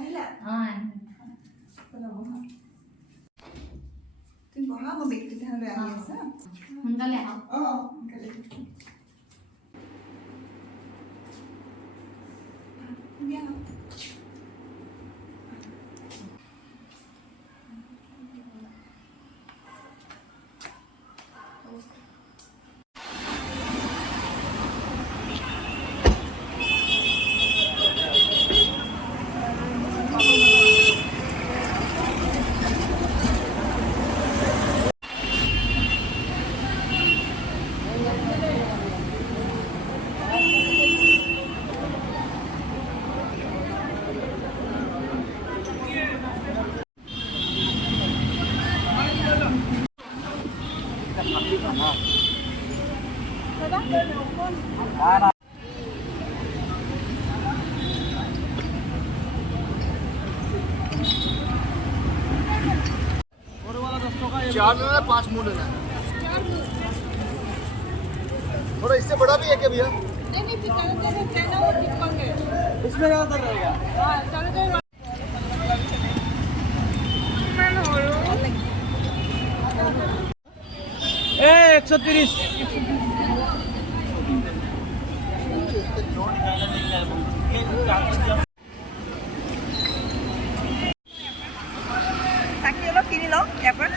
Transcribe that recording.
আহিলা তুমি বহা মই বেগটো তেতিয়াহ'লে আহি আছা সোনকালে আহক সোনকালে দিয়া चार लेना है 5 मूड लेना है थोड़ा इससे बड़ा भी है क्या भैया नहीं इसमें क्या कर रहेगा ए 130 চাকি অলপ কিনি লওঁ ইয়াৰ পৰা